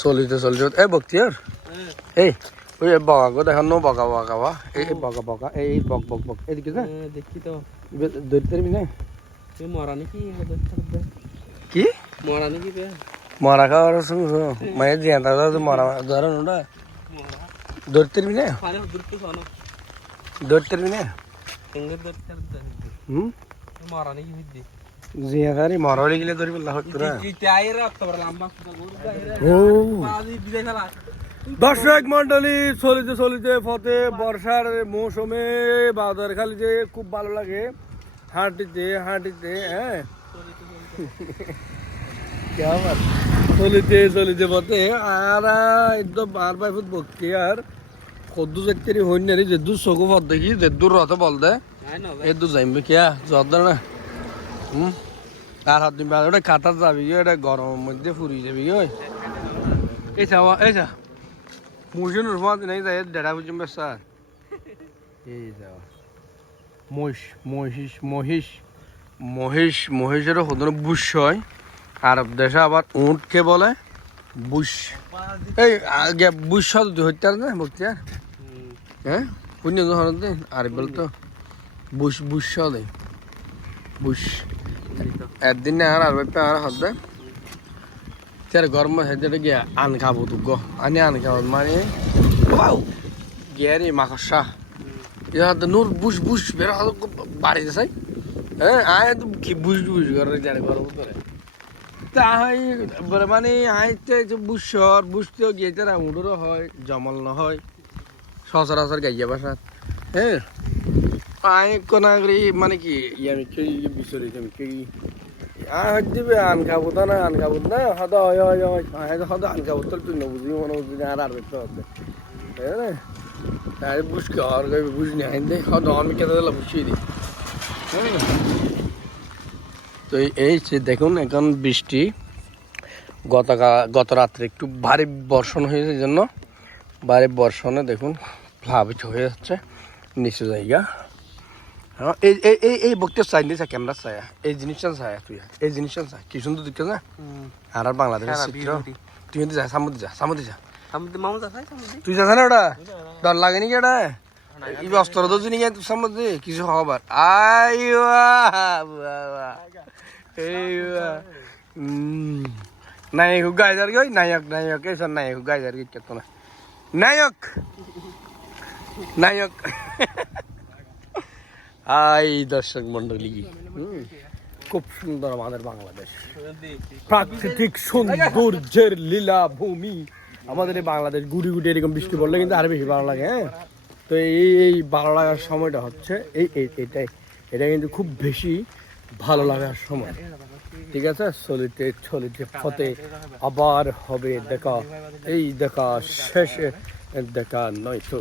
চলিতে এ বক্তিয়ার এই ওই বগা গো দেখানো বগা এই বগা এই বক এদিকে যা দেখি তো ধরতে পারবি না মরা নাকি কি মরা নাকি মরা খাওয়ার মায়ের জিয়াটা মরা ধরেন ওটা ধরতে পারবি না ধরতে পারবি না মরা নাকি বুঝছি জিয়াদারি মরা গেলে ধরবি না হচ্ছে দর্শক মন্ডলী চলিতে পথে বর্ষার মৌসুমে বাজার খালিতে খুব ভালো লাগে হাঁটিতে হ্যাঁ চলিতে পথে আর একদম 12 ফুট বক্তি আর কদ্দু যাত্রী হইন না যে দূর চকু পথ দেখি যে দূর রথে বল দে এ দূর যাইবি কিয়া জদ না আর হাত দিন ওটা কাতার যাবি এটা গরমের মধ্যে ফুরি যাবি এই চা মুসিনুর ফাঁদ নেই যাই দেড়া বুঝিম স্যার এই যাওয়া মহিষেরও হদন বুশ হয় আর দেশে আবার উঁটকে বলে বুশ এই আগে বুশ হইতে না বক্তিয়ার হ্যাঁ পুণ্য ধরতে আর বলতো বুশ দে বুশ একদিন আর হতে তার গরম হেঁটে গিয়া আন খাবো তো গো আনি আন খাবো মানে গিয়ে রে মাকসা ইয়াদ নূর বুশ বের বাড়ি যাই হ্যাঁ আয় তো কি বুশ করে যারে গরম করে তা হয় মানে আইতে বুশ তো গিয়ে তারা উড়োরও হয় জমল ন হয় সচরাচর গাইয়া বাসাত হ্যাঁ আয় কোনাগরি মানে কি ইয়ামি কি বিচরি কি দিবে আন খাবো না হদা হয় হদা আন খাবো তুই নবুঝি মনে বুঝি আর দেখতে হবে হ্যাঁ তাই বুঝকে আর বুঝনি আইন দে হদা আমি কেটে দিলাম বুঝিয়ে দিই তো এই দেখুন এখন বৃষ্টি গত রাত্রে একটু ভারী বর্ষণ হয়েছে এই জন্য ভারী বর্ষণে দেখুন প্লাবিত হয়ে যাচ্ছে নিচু জায়গা হ্যাঁ এই বক্তের চাই দিয়েছে ক্যামেরা চাই এই জিনিসটা চাই তুই এই জিনিসটা চাই কি সুন্দর দিচ্ছে না আর বাংলাদেশের চিত্র তুই যা সামুদ্রে যা তুই যাস না ওটা ডর লাগে নাকি ওটা এই অস্ত্র তো জিনিস সামুদ্রে কিছু হবার নায়ক গাইজার গই নায়ক এসব নায়ক গাইজার গই কেত না নায়ক আই দর্শক মন্ডলী খুব সুন্দর আমাদের বাংলাদেশ প্রাকৃতিক সৌন্দর্যের লীলা ভূমি আমাদের এই বাংলাদেশ গুড়ি এরকম বৃষ্টি পড়লে কিন্তু আরো বেশি ভালো লাগে হ্যাঁ তো এই ভালো লাগার সময়টা হচ্ছে এটা কিন্তু খুব বেশি ভালো লাগার সময় ঠিক আছে চলিতে পথে আবার হবে দেখা শেষে দেখা নয় তো